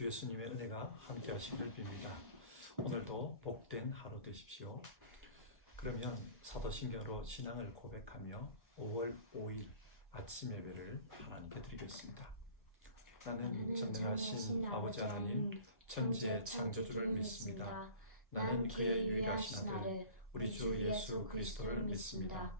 주 예수님의 은혜가 함께 하시기를 빕니다. 오늘도 복된 하루 되십시오. 그러면 사도신경으로 신앙을 고백하며 5월 5일 아침 예배를 하나님께 드리겠습니다. 나는 전능하신 아버지 하나님, 천지의 창조주를 믿습니다. 나는 그의 유일하신 아들, 우리 주 예수 그리스도를 믿습니다.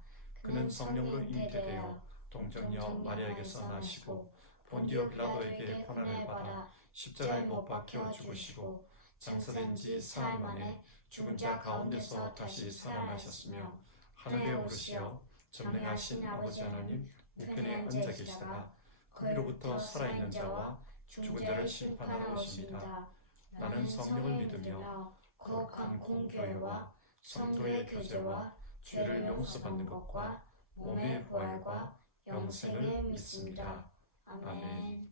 그는 성령으로 잉태되어 동정녀 마리아에게서 나시고 본디오 빌라도에게 고난을 받아 십자가에 못 박혀 죽으시고 장사된 지 사흘 만에 죽은 자 가운데서 다시 살아나셨으며 하늘에 오르시어 전능하신 아버지 하나님 우편에 앉아 계시다가 거기로부터 살아있는 자와 죽은 자를 심판하러 오십니다. 나는 성령을 믿으며 거룩한 공교회와 성도의 교제와 죄를 용서받는 것과 몸의 부활과 영생을 믿습니다. 아멘.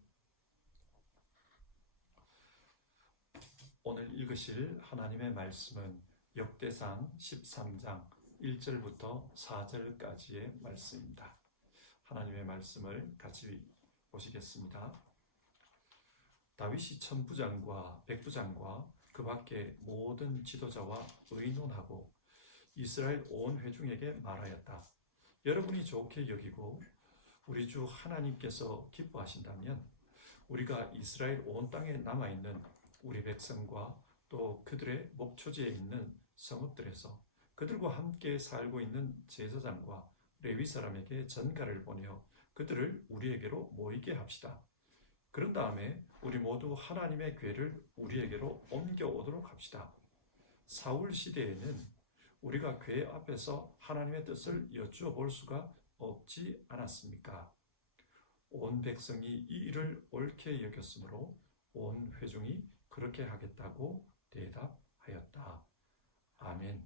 오늘 읽으실 하나님의 말씀은 역대상 13장 1절부터 4절까지의 말씀입니다. 하나님의 말씀을 같이 보시겠습니다. 다윗이 천부장과 백부장과 그 밖에 모든 지도자와 의논하고 이스라엘 온 회중에게 말하였다. 여러분이 좋게 여기고 우리 주 하나님께서 기뻐하신다면 우리가 이스라엘 온 땅에 남아있는 우리 백성과 또 그들의 목초지에 있는 성읍들에서 그들과 함께 살고 있는 제사장과 레위 사람에게 전가를 보내어 그들을 우리에게로 모이게 합시다. 그런 다음에 우리 모두 하나님의 궤를 우리에게로 옮겨오도록 합시다. 사울 시대에는 우리가 궤 앞에서 하나님의 뜻을 여쭈어 볼 수가 없지 않았습니까? 온 백성이 이 일을 옳게 여겼으므로 온 회중이 그렇게 하겠다고 대답하였다. 아멘.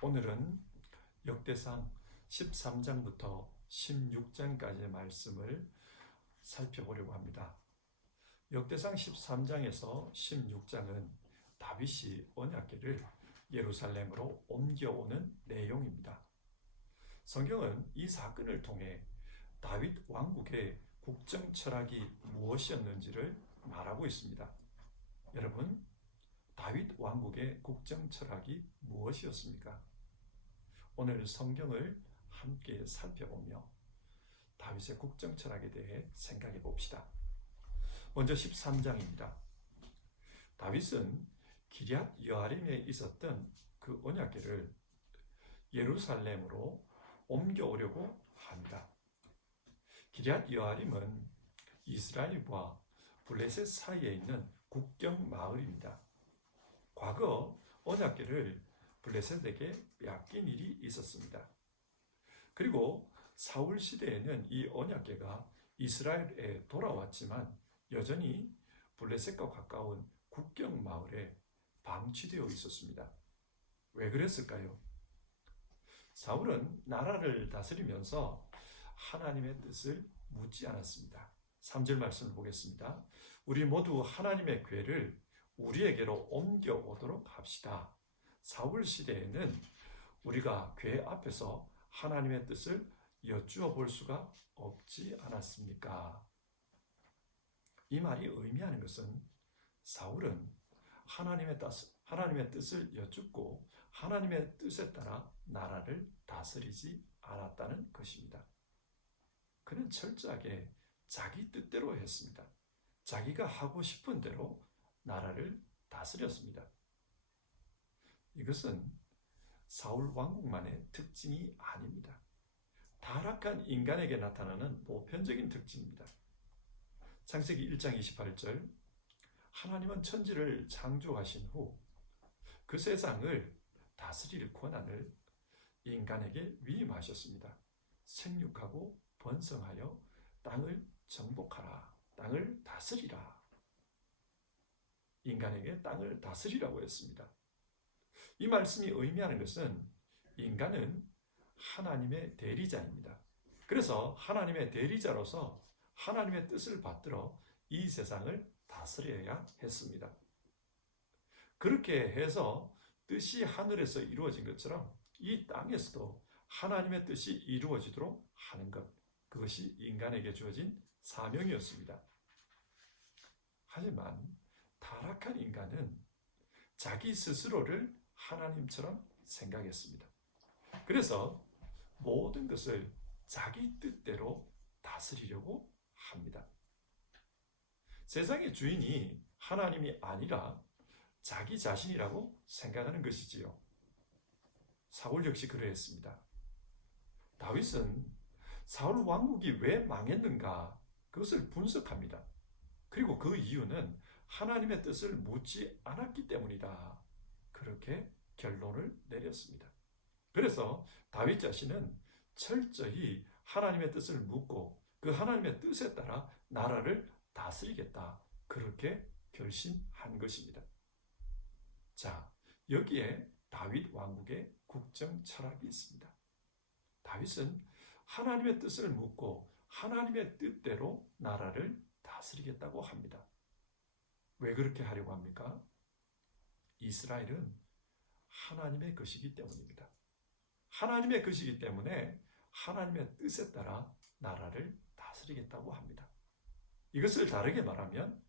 오늘은 역대상 13장부터 16장까지의 말씀을 살펴보려고 합니다. 역대상 13장에서 16장은 다윗이 언약궤를 예루살렘으로 옮겨오는 내용입니다. 성경은 이 사건을 통해 다윗 왕국의 국정 철학이 무엇이었는지를 말하고 있습니다. 여러분, 다윗 왕국의 국정 철학이 무엇이었습니까? 오늘 성경을 함께 살펴보며 다윗의 국정 철학에 대해 생각해 봅시다. 먼저 13장입니다. 다윗은 기럇 여아림에 있었던 그 언약궤를 예루살렘으로 옮겨오려고 합니다. 기럇 여아림은 이스라엘과 블레셋 사이에 있는 국경 마을입니다. 과거 언약궤를 블레셋에게 빼앗긴 일이 있었습니다. 그리고 사울 시대에는 이 언약궤가 이스라엘에 돌아왔지만 여전히 블레셋과 가까운 국경 마을에 방치되어 있었습니다. 왜 그랬을까요? 사울은 나라를 다스리면서 하나님의 뜻을 묻지 않았습니다. 3절 말씀을 보겠습니다. 우리 모두 하나님의 궤를 우리에게로 옮겨오도록 합시다. 사울 시대에는 우리가 궤 앞에서 하나님의 뜻을 여쭈어 볼 수가 없지 않았습니까? 이 말이 의미하는 것은 사울은 하나님의 뜻을 여쭙고 하나님의 뜻에 따라 나라를 다스리지 않았다는 것입니다. 그는 철저하게 자기 뜻대로 했습니다. 자기가 하고 싶은 대로 나라를 다스렸습니다. 이것은 사울 왕국만의 특징이 아닙니다. 타락한 인간에게 나타나는 보편적인 특징입니다. 창세기 1장 28절 하나님은 천지를 창조하신 후 그 세상을 다스릴 권한을 인간에게 위임하셨습니다. 생육하고 번성하여 땅을 정복하라. 땅을 다스리라. 인간에게 땅을 다스리라고 했습니다. 이 말씀이 의미하는 것은 인간은 하나님의 대리자입니다. 그래서 하나님의 대리자로서 하나님의 뜻을 받들어 이 세상을 다스려야 했습니다. 그렇게 해서 뜻이 하늘에서 이루어진 것처럼 이 땅에서도 하나님의 뜻이 이루어지도록 하는 것, 그것이 인간에게 주어진 사명이었습니다. 하지만 타락한 인간은 자기 스스로를 하나님처럼 생각했습니다. 그래서 모든 것을 자기 뜻대로 다스리려고 합니다. 세상의 주인이 하나님이 아니라 자기 자신이라고 생각하는 것이지요. 사울 역시 그러했습니다. 다윗은 사울 왕국이 왜 망했는가 그것을 분석합니다. 그리고 그 이유는 하나님의 뜻을 묻지 않았기 때문이다. 그렇게 결론을 내렸습니다. 그래서 다윗 자신은 철저히 하나님의 뜻을 묻고 그 하나님의 뜻에 따라 나라를 다스리겠다. 그렇게 결심한 것입니다. 자, 여기에 다윗 왕국의 국정 철학이 있습니다. 다윗은 하나님의 뜻을 묻고 하나님의 뜻대로 나라를 다스리겠다고 합니다. 왜 그렇게 하려고 합니까? 이스라엘은 하나님의 것이기 때문입니다. 하나님의 것이기 때문에 하나님의 뜻에 따라 나라를 다스리겠다고 합니다. 이것을 다르게 말하면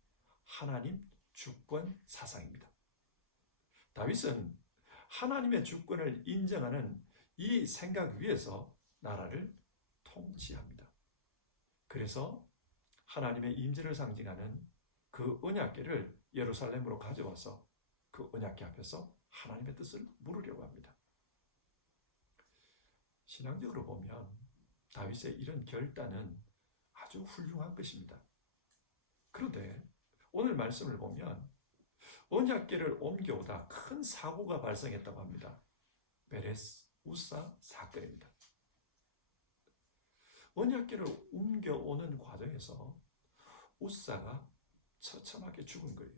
하나님 주권 사상입니다. 다윗은 하나님의 주권을 인정하는 이 생각 위에서 나라를 통치합니다. 그래서 하나님의 임재를 상징하는 그 언약궤를 예루살렘으로 가져와서 그 언약궤 앞에서 하나님의 뜻을 물으려고 합니다. 신앙적으로 보면 다윗의 이런 결단은 아주 훌륭한 것입니다. 그런데 오늘 말씀을 보면 언약궤를 옮겨오다 큰 사고가 발생했다고 합니다. 베레스 우사 사건입니다. 언약궤를 옮겨오는 과정에서 우사가 처참하게 죽은 거예요.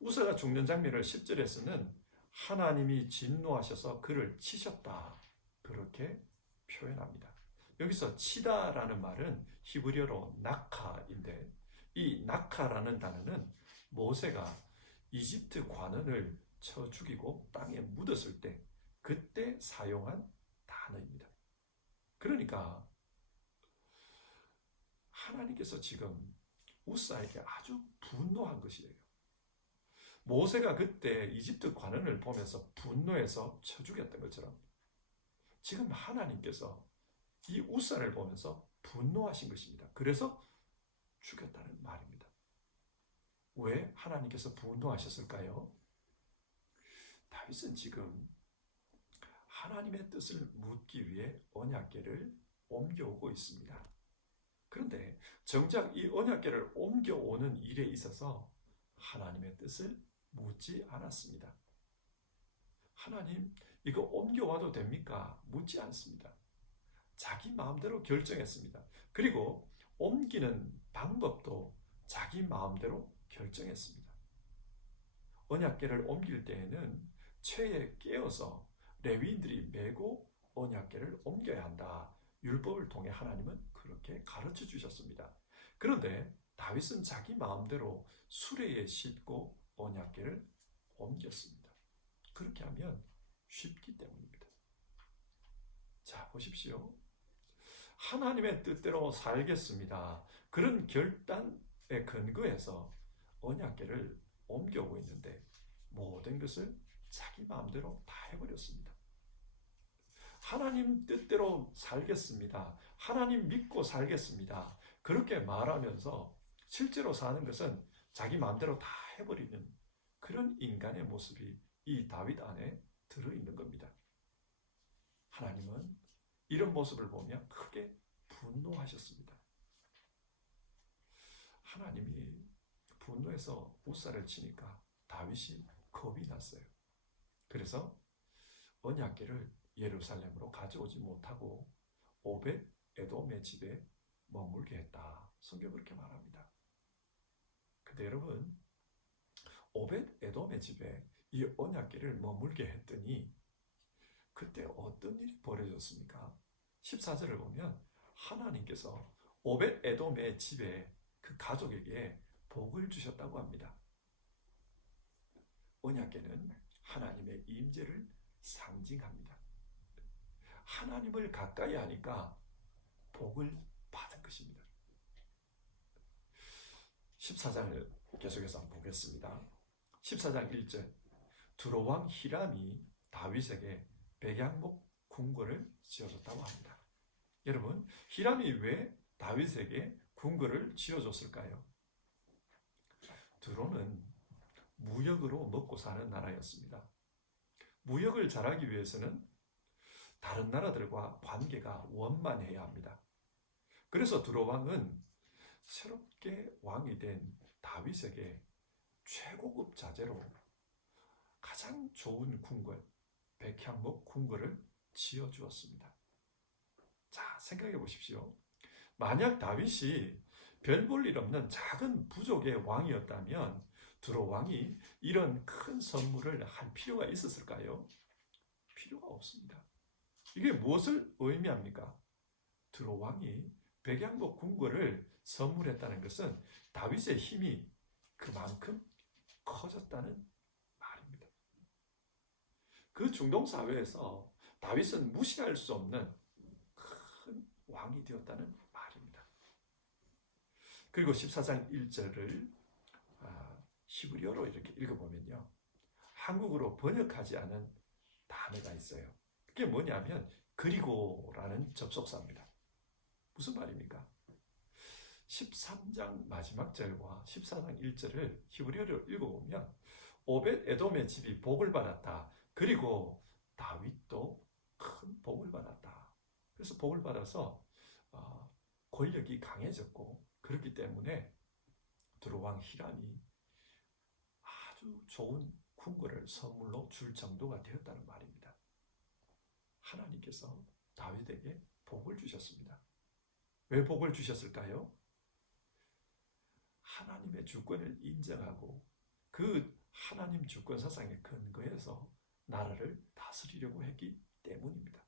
우사가 죽는 장면을 10절에서는 하나님이 진노하셔서 그를 치셨다. 그렇게 표현합니다. 여기서 치다라는 말은 히브리어로 낙하인데 이 낙하라는 단어는 모세가 이집트 관원을 쳐 죽이고 땅에 묻었을 때 그때 사용한 단어입니다. 그러니까 하나님께서 지금 우사에게 아주 분노한 것이에요. 모세가 그때 이집트 관원을 보면서 분노해서 쳐 죽였던 것처럼 지금 하나님께서 이 우사를 보면서 분노하신 것입니다. 그래서 죽였다는 말입니다. 왜 하나님께서 분노하셨을까요? 다윗은 지금 하나님의 뜻을 묻기 위해 언약궤를 옮겨오고 있습니다. 그런데 정작 이 언약궤를 옮겨오는 일에 있어서 하나님의 뜻을 묻지 않았습니다. 하나님, 이거 옮겨와도 됩니까? 묻지 않습니다. 자기 마음대로 결정했습니다. 그리고 옮기는 방법도 자기 마음대로 결정했습니다. 언약궤를 옮길 때에는 채에 깨어서 레위인들이 메고 언약궤를 옮겨야 한다. 율법을 통해 하나님은 그렇게 가르쳐 주셨습니다. 그런데 다윗은 자기 마음대로 수레에 싣고 언약궤를 옮겼습니다. 그렇게 하면 쉽기 때문입니다. 자, 보십시오. 하나님의 뜻대로 살겠습니다. 그런 결단에 근거해서 언약궤를 옮겨오고 있는데 모든 것을 자기 마음대로 다 해버렸습니다. 하나님 뜻대로 살겠습니다. 하나님 믿고 살겠습니다. 그렇게 말하면서 실제로 사는 것은 자기 마음대로 다 해버리는 그런 인간의 모습이 이 다윗 안에 들어있는 겁니다. 하나님은 이런 모습을 보며 크게 분노하셨습니다. 하나님이 분노해서 우사를 치니까 다윗이 겁이 났어요. 그래서 언약궤를 예루살렘으로 가져오지 못하고 오벳 에돔의 집에 머물게 했다. 성경은 그렇게 말합니다. 근데 여러분, 오벳 에돔의 집에 이 언약궤를 머물게 했더니 그때 어떤 일이 벌어졌습니까? 14절을 보면 하나님께서 오벳 에돔의 집에 그 가족에게 복을 주셨다고 합니다. 언약궤는 하나님의 임재를 상징합니다. 하나님을 가까이 하니까 복을 받은 것입니다. 14장을 계속해서 한번 보겠습니다. 14장 1절 두로왕 히람이 다윗에게 백양목 궁궐을 지어줬다고 합니다. 여러분, 히람이 왜 다윗에게 궁궐을 지어줬을까요? 두로는 무역으로 먹고 사는 나라였습니다. 무역을 잘하기 위해서는 다른 나라들과 관계가 원만해야 합니다. 그래서 두로 왕은 새롭게 왕이 된 다윗에게 최고급 자재로 가장 좋은 궁궐, 백향목 궁궐을 지어주었습니다. 자, 생각해 보십시오. 만약 다윗이 별 볼 일 없는 작은 부족의 왕이었다면 두로 왕이 이런 큰 선물을 할 필요가 있었을까요? 필요가 없습니다. 이게 무엇을 의미합니까? 두로 왕이 백양목 궁궐을 선물했다는 것은 다윗의 힘이 그만큼 커졌다는 말입니다. 그 중동 사회에서 다윗은 무시할 수 없는 큰 왕이 되었다는 말입니다. 그리고 14장 1절을 히브리어로 이렇게 읽어보면요, 한국어로 번역하지 않은 단어가 있어요. 그게 뭐냐면 그리고라는 접속사입니다. 무슨 말입니까? 13장 마지막 절과 14장 1절을 히브리어로 읽어보면 오벳 에돔의 집이 복을 받았다. 그리고 다윗도 큰 복을 받았다. 그래서 복을 받아서 권력이 강해졌고, 그렇기 때문에 두로 왕 히람이 아주 좋은 궁궐을 선물로 줄 정도가 되었다는 말입니다. 하나님께서 다윗에게 복을 주셨습니다. 왜 복을 주셨을까요? 하나님의 주권을 인정하고 그 하나님 주권 사상에 근거해서 나라를 다스리려고 했기 때문입니다.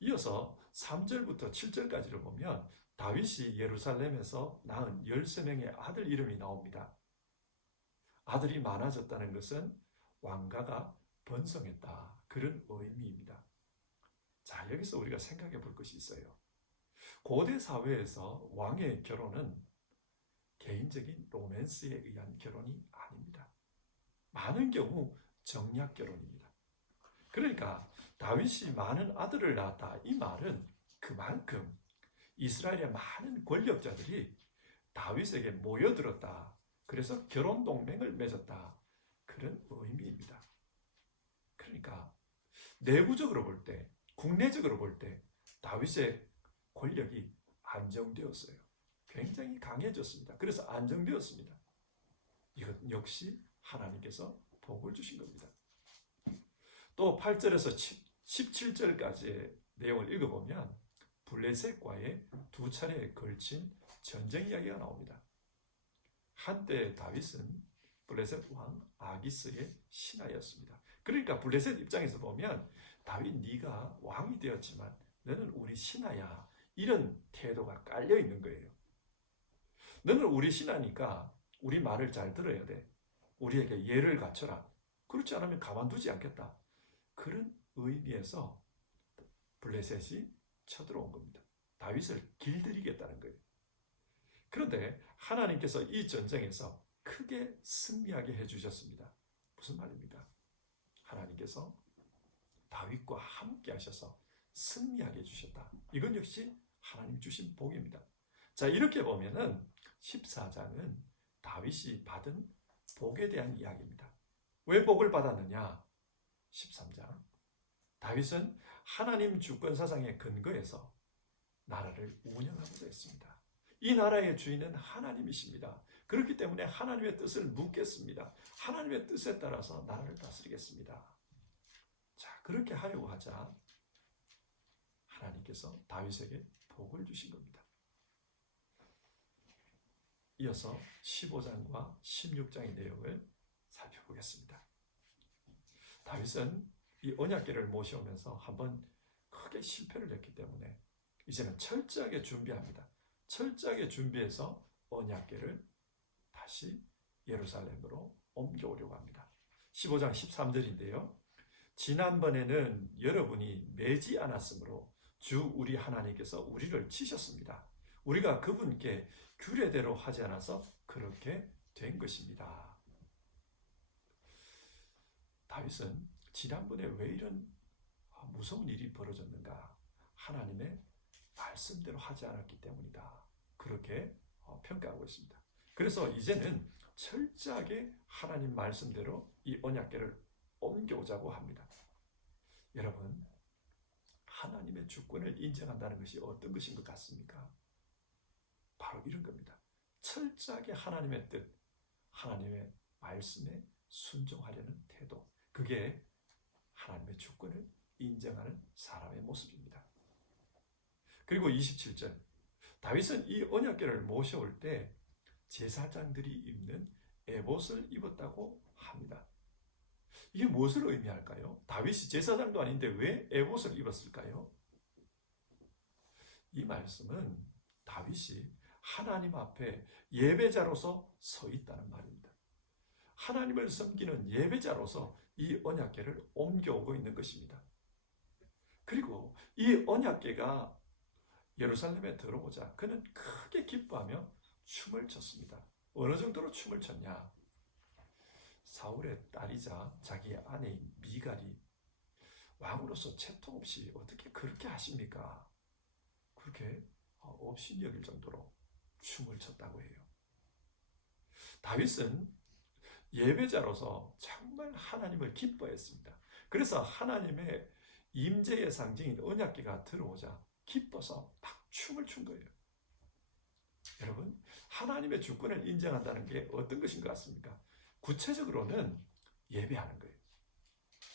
이어서 3절부터 7절까지를 보면 다윗이 예루살렘에서 낳은 13명의 아들 이름이 나옵니다. 아들이 많아졌다는 것은 왕가가 번성했다, 그런 의미입니다. 자, 여기서 우리가 생각해 볼 것이 있어요. 고대 사회에서 왕의 결혼은 개인적인 로맨스에 의한 결혼이 아닙니다. 많은 경우 정략 결혼입니다. 그러니까 다윗이 많은 아들을 낳았다, 이 말은 그만큼 이스라엘의 많은 권력자들이 다윗에게 모여들었다, 그래서 결혼 동맹을 맺었다, 그런 의미입니다. 그러니까 내부적으로 볼 때, 국내적으로 볼 때 다윗의 권력이 안정되었어요. 굉장히 강해졌습니다. 그래서 안정되었습니다. 이것 역시 하나님께서 복을 주신 겁니다. 또 8절에서 17절까지의 내용을 읽어보면 블레셋과의 두 차례에 걸친 전쟁 이야기가 나옵니다. 한때 다윗은 블레셋 왕 아기스의 신하였습니다. 그러니까 블레셋 입장에서 보면 다윗, 네가 왕이 되었지만 너는 우리 신하야, 이런 태도가 깔려 있는 거예요. 너는 우리 신하니까 우리 말을 잘 들어야 돼. 우리에게 예를 갖춰라. 그렇지 않으면 가만두지 않겠다. 그런 의미에서 블레셋이 쳐들어온 겁니다. 다윗을 길들이겠다는 거예요. 그런데 하나님께서 이 전쟁에서 크게 승리하게 해주셨습니다. 무슨 말입니까? 하나님께서 다윗과 함께 하셔서 승리하게 해주셨다. 이건 역시 하나님 주신 복입니다. 자, 이렇게 보면은 14장은 다윗이 받은 복에 대한 이야기입니다. 왜 복을 받았느냐? 13장 다윗은 하나님 주권 사상에 근거해서 나라를 운영하고자 했습니다. 이 나라의 주인은 하나님이십니다. 그렇기 때문에 하나님의 뜻을 묻겠습니다. 하나님의 뜻에 따라서 나라를 다스리겠습니다. 자, 그렇게 하려고 하자 하나님께서 다윗에게 복을 주신 겁니다. 이어서 15장과 16장의 내용을 살펴보겠습니다. 다윗은 이 언약궤를 모셔오면서 한번 크게 실패를 했기 때문에 이제는 철저하게 준비합니다. 철저하게 준비해서 언약궤를 다시 예루살렘으로 옮겨오려고 합니다. 15장 13절인데요. 지난번에는 여러분이 매지 않았으므로 주 우리 하나님께서 우리를 치셨습니다. 우리가 그분께 규례대로 하지 않아서 그렇게 된 것입니다. 다윗은 지난번에 왜 이런 무서운 일이 벌어졌는가? 하나님의 말씀대로 하지 않았기 때문이다. 그렇게 평가하고 있습니다. 그래서 이제는 철저하게 하나님 말씀대로 이 언약궤를 옮겨오자고 합니다. 여러분, 하나님의 주권을 인정한다는 것이 어떤 것인 것 같습니까? 바로 이런 겁니다. 철저하게 하나님의 뜻, 하나님의 말씀에 순종하려는 태도, 그게 하나님의 주권을 인정하는 사람의 모습입니다. 그리고 27절, 다윗은 이 언약궤를 모셔올 때 제사장들이 입는 에봇을 입었다고 합니다. 이게 무엇을 의미할까요? 다윗이 제사장도 아닌데 왜 에봇을 입었을까요? 이 말씀은 다윗이 하나님 앞에 예배자로서 서 있다는 말입니다. 하나님을 섬기는 예배자로서 이 언약궤를 옮겨오고 있는 것입니다. 그리고 이 언약궤가 예루살렘에 들어오자 그는 크게 기뻐하며 춤을 췄습니다. 어느 정도로 춤을 췄냐? 사울의 딸이자 자기의 아내인 미갈이 왕으로서 채통 없이 어떻게 그렇게 하십니까? 그렇게 없이 여길 정도로 춤을 췄다고 해요. 다윗은 예배자로서 정말 하나님을 기뻐했습니다. 그래서 하나님의 임재의 상징인 언약궤가 들어오자 기뻐서 막 춤을 춘 거예요. 여러분, 하나님의 주권을 인정한다는 게 어떤 것인 것 같습니까? 구체적으로는 예배하는 거예요.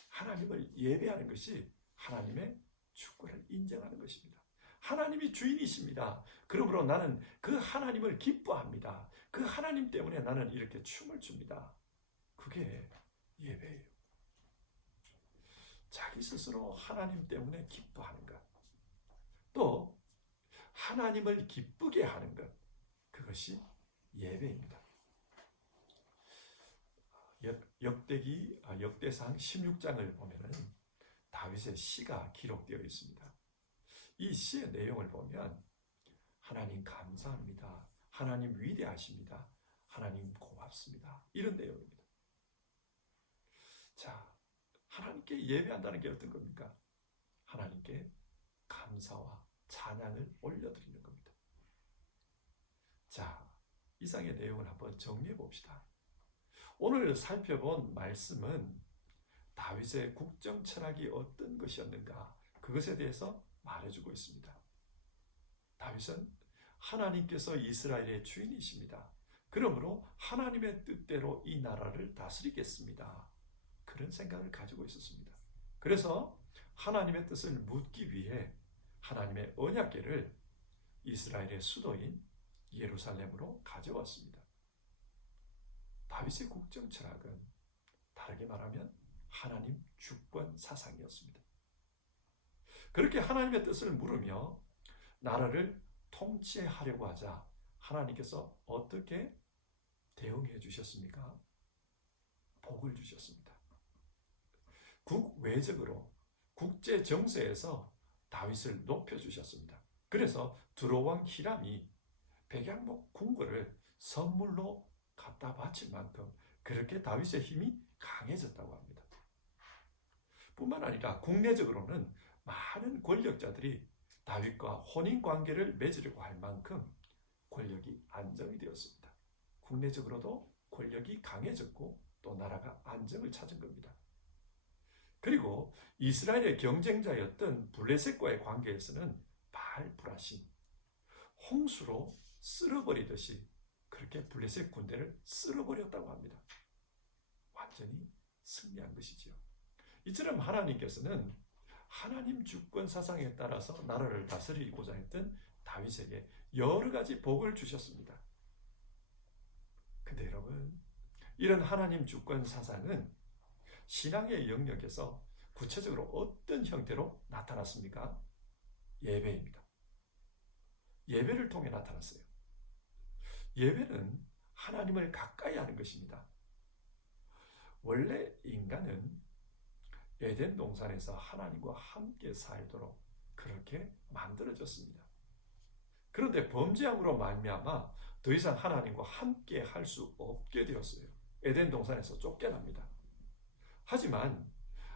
하나님을 예배하는 것이 하나님의 주권을 인정하는 것입니다. 하나님이 주인이십니다. 그러므로 나는 그 하나님을 기뻐합니다. 그 하나님 때문에 나는 이렇게 춤을 춥니다. 그게 예배예요. 자기 스스로 하나님 때문에 기뻐하는 것, 또 하나님을 기쁘게 하는 것, 그것이 예배입니다. 역대상 16장을 보면은 다윗의 시가 기록되어 있습니다. 이 시의 내용을 보면 하나님 감사합니다. 하나님 위대하십니다. 하나님 고맙습니다. 이런 내용입니다. 자, 하나님께 예배한다는 게 어떤 겁니까? 하나님께 감사와 찬양을 올려드리는 겁니다. 자, 이상의 내용을 한번 정리해 봅시다. 오늘 살펴본 말씀은 다윗의 국정 철학이 어떤 것이었는가, 그것에 대해서 말해주고 있습니다. 다윗은 하나님께서 이스라엘의 주인이십니다. 그러므로 하나님의 뜻대로 이 나라를 다스리겠습니다. 그런 생각을 가지고 있었습니다. 그래서 하나님의 뜻을 묻기 위해 하나님의 언약궤를 이스라엘의 수도인 예루살렘으로 가져왔습니다. 다윗의 국정 철학은 다르게 말하면 하나님 주권 사상이었습니다. 그렇게 하나님의 뜻을 물으며 나라를 통치하려고 하자 하나님께서 어떻게 대응해 주셨습니까? 복을 주셨습니다. 국외적으로 국제 정세에서 다윗을 높여주셨습니다. 그래서 두로왕 히람이 백양목 궁궐을 선물로 갖다 바칠 만큼 그렇게 다윗의 힘이 강해졌다고 합니다. 뿐만 아니라 국내적으로는 많은 권력자들이 다윗과 혼인관계를 맺으려고 할 만큼 권력이 안정이 되었습니다. 국내적으로도 권력이 강해졌고 또 나라가 안정을 찾은 겁니다. 그리고 이스라엘의 경쟁자였던 블레셋과의 관계에서는 바알브라신, 홍수로 쓸어버리듯이 그렇게 블레셋 군대를 쓸어버렸다고 합니다. 완전히 승리한 것이지요. 이처럼 하나님께서는 하나님 주권 사상에 따라서 나라를 다스리고자 했던 다윗에게 여러 가지 복을 주셨습니다. 근데 여러분, 이런 하나님 주권 사상은 신앙의 영역에서 구체적으로 어떤 형태로 나타났습니까? 예배입니다. 예배를 통해 나타났어요. 예배는 하나님을 가까이 하는 것입니다. 원래 인간은 에덴 동산에서 하나님과 함께 살도록 그렇게 만들어졌습니다. 그런데 범죄함으로 말미암아 더 이상 하나님과 함께 할 수 없게 되었어요. 에덴 동산에서 쫓겨납니다. 하지만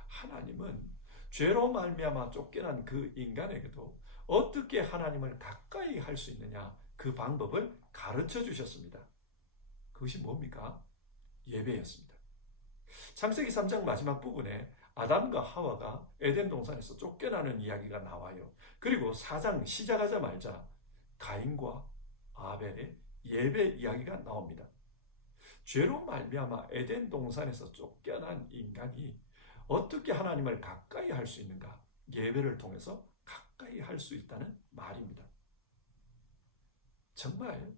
하나님은 죄로 말미암아 쫓겨난 그 인간에게도 어떻게 하나님을 가까이 할 수 있느냐, 그 방법을 가르쳐 주셨습니다. 그것이 뭡니까? 예배였습니다. 창세기 3장 마지막 부분에 아담과 하와가 에덴 동산에서 쫓겨나는 이야기가 나와요. 그리고 4장 시작하자마자 가인과 아벨의 예배 이야기가 나옵니다. 죄로 말미암아 에덴 동산에서 쫓겨난 인간이 어떻게 하나님을 가까이 할 수 있는가? 예배를 통해서 가까이 할 수 있다는 말입니다. 정말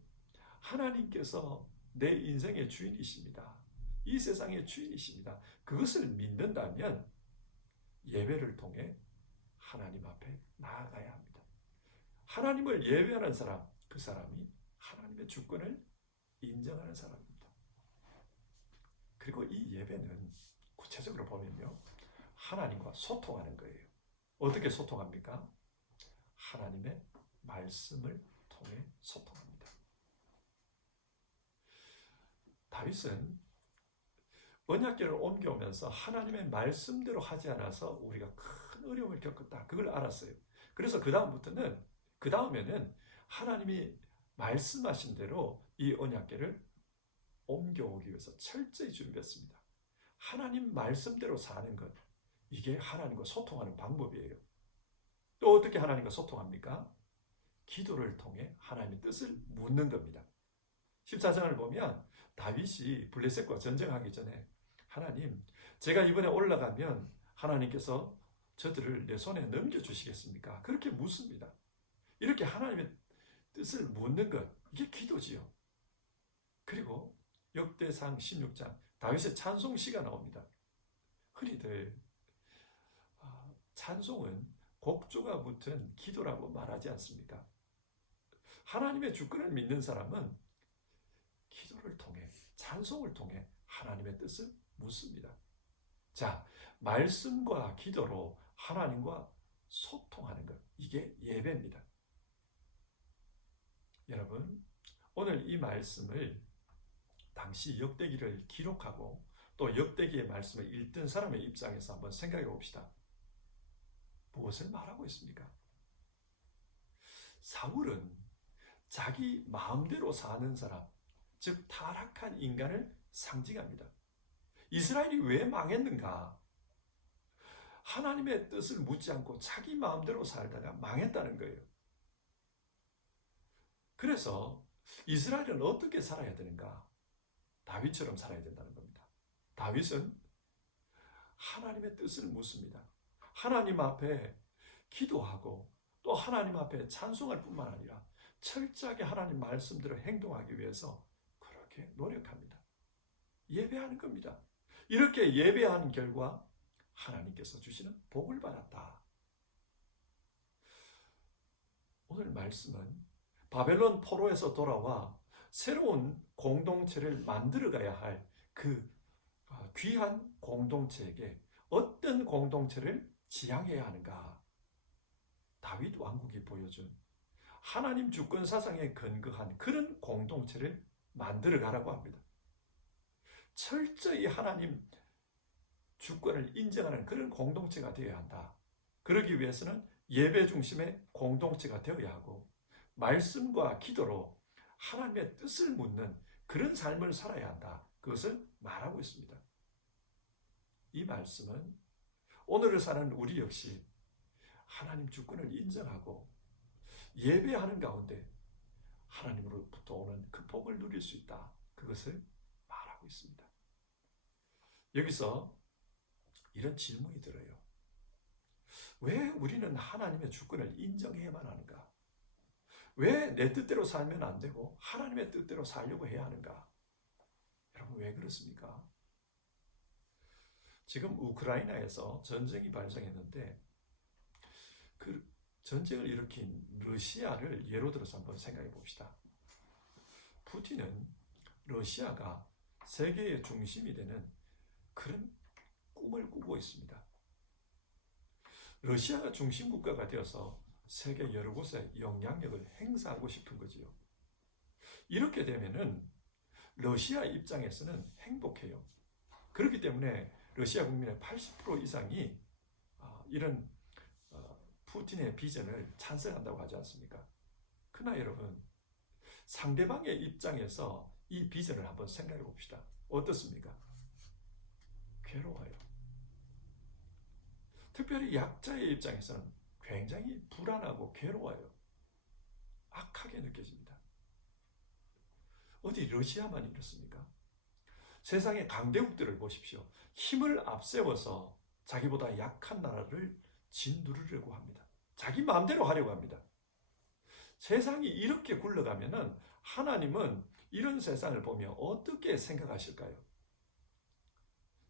하나님께서 내 인생의 주인이십니다. 이 세상의 주인이십니다. 그것을 믿는다면 예배를 통해 하나님 앞에 나아가야 합니다. 하나님을 예배하는 사람, 그 사람이 하나님의 주권을 인정하는 사람입니다. 그리고 이 예배는 구체적으로 보면요, 하나님과 소통하는 거예요. 어떻게 소통합니까? 하나님의 말씀을 통해 소통합니다. 다윗은 언약궤를 옮겨오면서 하나님의 말씀대로 하지 않아서 우리가 큰 어려움을 겪었다. 그걸 알았어요. 그래서 그 다음에는 하나님이 말씀하신 대로 이 언약궤를 옮겨오기 위해서 철저히 준비했습니다. 하나님 말씀대로 사는 것, 이게 하나님과 소통하는 방법이에요. 또 어떻게 하나님과 소통합니까? 기도를 통해 하나님의 뜻을 묻는 겁니다. 14장을 보면 다윗이 블레셋과 전쟁하기 전에 하나님, 제가 이번에 올라가면 하나님께서 저들을 내 손에 넘겨주시겠습니까? 그렇게 묻습니다. 이렇게 하나님의 뜻을 묻는 것, 이게 기도지요. 그리고 역대상 16장 다윗의 찬송시가 나옵니다. 흔히들 찬송은 곡조가 붙은 기도라고 말하지 않습니까? 하나님의 주권을 믿는 사람은 기도를 통해, 찬송을 통해 하나님의 뜻을 묻습니다. 자, 말씀과 기도로 하나님과 소통하는 것, 이게 예배입니다. 여러분, 오늘 이 말씀을 당시 역대기를 기록하고 또 역대기의 말씀을 읽던 사람의 입장에서 한번 생각해 봅시다. 무엇을 말하고 있습니까? 사울은 자기 마음대로 사는 사람, 즉 타락한 인간을 상징합니다. 이스라엘이 왜 망했는가? 하나님의 뜻을 묻지 않고 자기 마음대로 살다가 망했다는 거예요. 그래서 이스라엘은 어떻게 살아야 되는가? 다윗처럼 살아야 된다는 겁니다. 다윗은 하나님의 뜻을 묻습니다. 하나님 앞에 기도하고 또 하나님 앞에 찬송할 뿐만 아니라 철저하게 하나님 말씀대로 행동하기 위해서 그렇게 노력합니다. 예배하는 겁니다. 이렇게 예배하는 결과 하나님께서 주시는 복을 받았다. 오늘 말씀은 바벨론 포로에서 돌아와 새로운 공동체를 만들어가야 할 그 귀한 공동체에게 어떤 공동체를 지향해야 하는가? 다윗 왕국이 보여준 하나님 주권 사상에 근거한 그런 공동체를 만들어가라고 합니다. 철저히 하나님 주권을 인정하는 그런 공동체가 되어야 한다. 그러기 위해서는 예배 중심의 공동체가 되어야 하고 말씀과 기도로 하나님의 뜻을 묻는 그런 삶을 살아야 한다. 그것을 말하고 있습니다. 이 말씀은 오늘을 사는 우리 역시 하나님 주권을 인정하고 예배하는 가운데 하나님으로부터 오는 그 복을 누릴 수 있다. 그것을 말하고 있습니다. 여기서 이런 질문이 들어요. 왜 우리는 하나님의 주권을 인정해야만 하는가? 왜 내 뜻대로 살면 안 되고 하나님의 뜻대로 살려고 해야 하는가? 여러분, 왜 그렇습니까? 지금 우크라이나에서 전쟁이 발생했는데 그 전쟁을 일으킨 러시아를 예로 들어서 한번 생각해 봅시다. 푸틴은 러시아가 세계의 중심이 되는 그런 꿈을 꾸고 있습니다. 러시아가 중심 국가가 되어서 세계 여러 곳에 영향력을 행사하고 싶은 거지요. 이렇게 되면은 러시아 입장에서는 행복해요. 그렇기 때문에 러시아 국민의 80% 이상이 이런 푸틴의 비전을 찬성한다고 하지 않습니까? 그러나 여러분, 상대방의 입장에서 이 비전을 한번 생각해 봅시다. 어떻습니까? 괴로워요. 특별히 약자의 입장에서는 굉장히 불안하고 괴로워요. 악하게 느껴집니다. 어디 러시아만 이렇습니까? 세상의 강대국들을 보십시오. 힘을 앞세워서 자기보다 약한 나라를 짓누르려고 합니다. 자기 마음대로 하려고 합니다. 세상이 이렇게 굴러가면은 하나님은 이런 세상을 보며 어떻게 생각하실까요?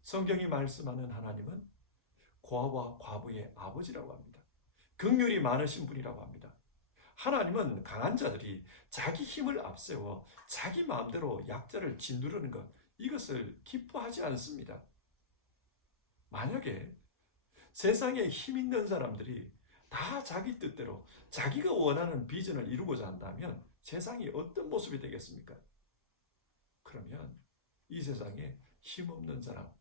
성경이 말씀하는 하나님은 고아와 과부의 아버지라고 합니다. 긍휼이 많으신 분이라고 합니다. 하나님은 강한 자들이 자기 힘을 앞세워 자기 마음대로 약자를 짓누르는 것, 이것을 기뻐하지 않습니다. 만약에 세상에 힘 있는 사람들이 다 자기 뜻대로 자기가 원하는 비전을 이루고자 한다면 세상이 어떤 모습이 되겠습니까? 그러면 이 세상에 힘없는 사람,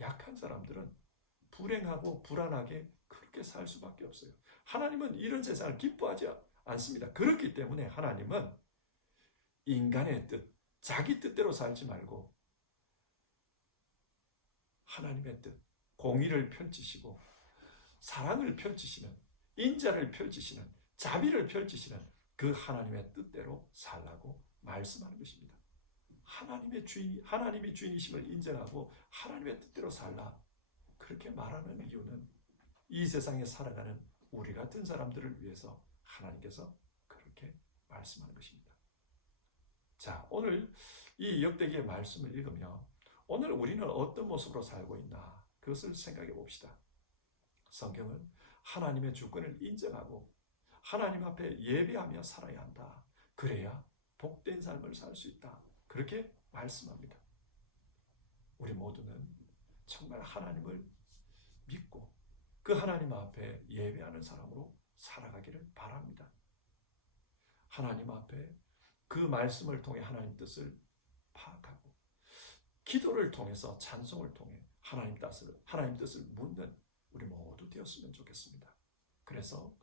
약한 사람들은 불행하고 불안하게 그렇게 살 수밖에 없어요. 하나님은 이런 세상을 기뻐하지 않습니다. 그렇기 때문에 하나님은 인간의 뜻, 자기 뜻대로 살지 말고 하나님의 뜻, 공의를 펼치시고 사랑을 펼치시는, 인자를 펼치시는, 자비를 펼치시는 그 하나님의 뜻대로 살라고 말씀하는 것입니다. 하나님이 주인이심을 인정하고 하나님의 뜻대로 살라. 그렇게 말하는 이유는 이 세상에 살아가는 우리 같은 사람들을 위해서 하나님께서 그렇게 말씀하는 것입니다. 자, 오늘 이 역대기의 말씀을 읽으며 오늘 우리는 어떤 모습으로 살고 있나 그것을 생각해 봅시다. 성경은 하나님의 주권을 인정하고 하나님 앞에 예배하며 살아야 한다. 그래야 복된 삶을 살 수 있다. 그렇게 말씀합니다. 우리 모두는 정말 하나님을 믿고 그 하나님 앞에 예배하는 사람으로 살아가기를 바랍니다. 하나님 앞에 그 말씀을 통해 하나님 뜻을 파악하고 기도를 통해서 찬송을 통해 하나님 뜻을 묻는 우리 모두 되었으면 좋겠습니다. 그래서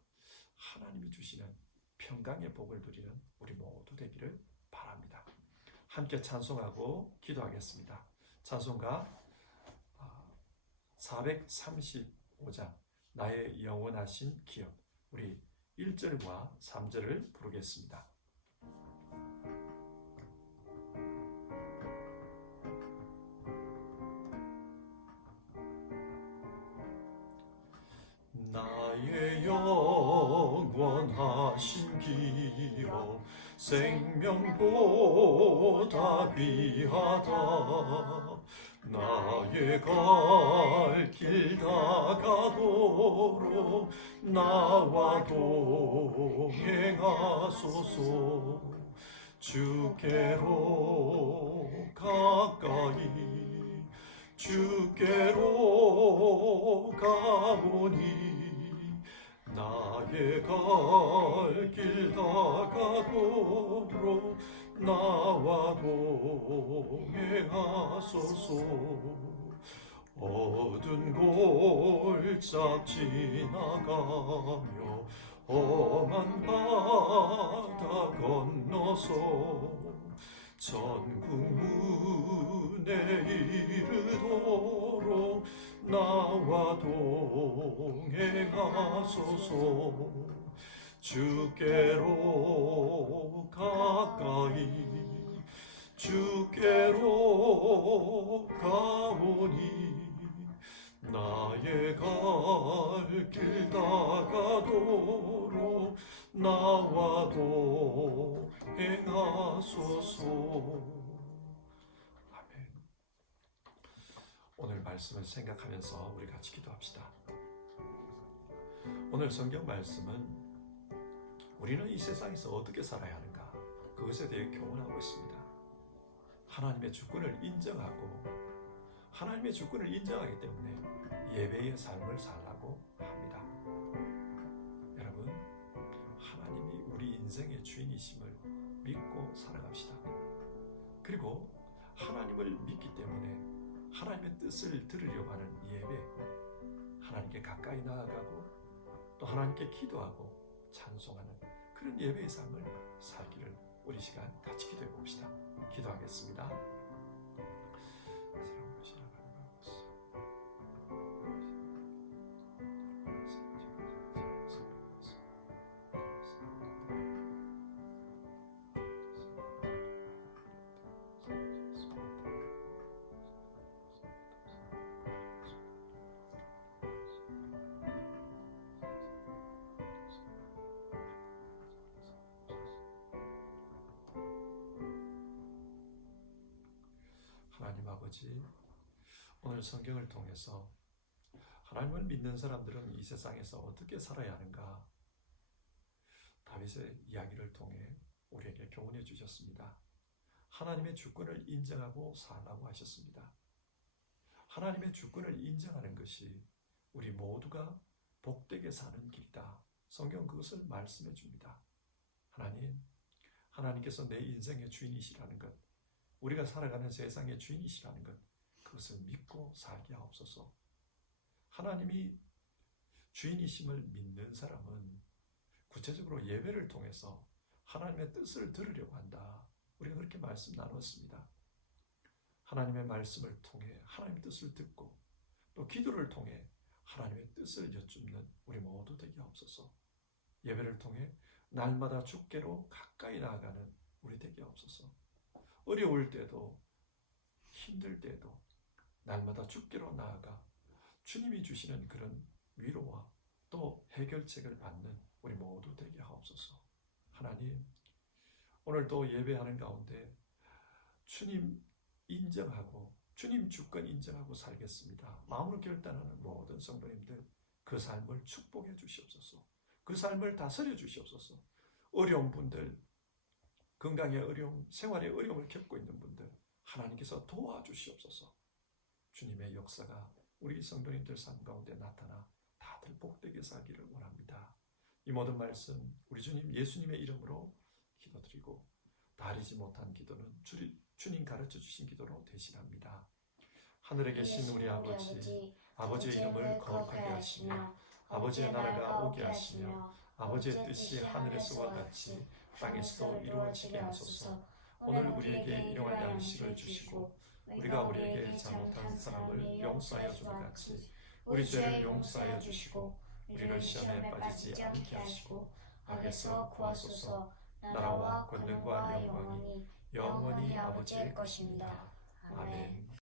하나님이 주시는 평강의 복을 누리는 우리 모두 되기를 바랍니다. 함께 찬송하고 기도하겠습니다. 찬송가 435장 나의 영원하신 기업, 우리 1절과 3절을 부르겠습니다. 나의 영원하신 기업, 생명보다 귀하다. 나의 갈 길 다가도록 나와 동행하소서. 주께로 가까이 주께로 가오니 나의 갈 길 다가도록 나와 동행하소서. 어두운 골짝 지나가며 험한 바다 건너서 천국문에 이르도록 나와 동행하소서. 주께로 가까이 주께로 가오니 나의 갈 길 다가도록 나와 동행하소서. 아멘. 오늘 말씀을 생각하면서 우리 같이 기도합시다. 오늘 성경 말씀은 우리는 이 세상에서 어떻게 살아야 하는가 그것에 대해 교훈하고 있습니다. 하나님의 주권을 인정하고 하나님의 주권을 인정하기 때문에 예배의 삶을 살라고 합니다. 인생의 주인이심을 믿고 살아갑시다. 그리고 하나님을 믿기 때문에 하나님의 뜻을 들으려고 하는 예배, 하나님께 가까이 나아가고 또 하나님께 기도하고 찬송하는 그런 예배의 삶을 살기를 우리 시간 같이 기도해 봅시다. 기도하겠습니다. 하나님 아버지, 오늘 성경을 통해서 하나님을 믿는 사람들은 이 세상에서 어떻게 살아야 하는가 다윗의 이야기를 통해 우리에게 교훈해 주셨습니다. 하나님의 주권을 인정하고 살라고 하셨습니다. 하나님의 주권을 인정하는 것이 우리 모두가 복되게 사는 길이다. 성경 그것을 말씀해 줍니다. 하나님께서 내 인생의 주인이시라는 것, 우리가 살아가는 세상의 주인이시라는 것, 그것을 믿고 살게 하옵소서. 하나님이 주인이심을 믿는 사람은 구체적으로 예배를 통해서 하나님의 뜻을 들으려고 한다. 우리가 그렇게 말씀 나눴습니다. 하나님의 말씀을 통해 하나님의 뜻을 듣고 또 기도를 통해 하나님의 뜻을 여쭙는 우리 모두 되게 하옵소서. 예배를 통해 날마다 주께로 가까이 나아가는 우리 되게 하옵소서. 어려울 때도 힘들 때도 날마다 주께로 나아가 주님이 주시는 그런 위로와 또 해결책을 받는 우리 모두 되게 하옵소서. 하나님, 오늘도 예배하는 가운데 주님 인정하고 주님 주권 인정하고 살겠습니다. 마음을 결단하는 모든 성도님들 그 삶을 축복해 주시옵소서. 그 삶을 다스려 주시옵소서. 어려운 분들, 건강의 어려움, 생활의 어려움을 겪고 있는 분들 하나님께서 도와주시옵소서. 주님의 역사가 우리 성도님들 삶 가운데 나타나 다들 복되게 살기를 원합니다. 이 모든 말씀 우리 주님 예수님의 이름으로 기도드리고 다리지 못한 기도는 주님 가르쳐 주신 기도로 대신합니다. 하늘에 계신 우리 아버지, 아버지의 이름을 거룩하게 하시며 아버지의 나라가 오게 하시며 아버지의 뜻이 하늘에서와 같이 땅에서도 이루어지게 하소서. 오늘 우리에게 일용할 양식을 주시고 우리가 우리에게 잘못한 사람을 용서하여 주는 같이 우리 죄를 용서하여 주시고 우리를 시험에 빠지지 않게 하시고 악에서 구하소서. 나라와 권능과 영광이 영원히 아버지의 것입니다. 아멘.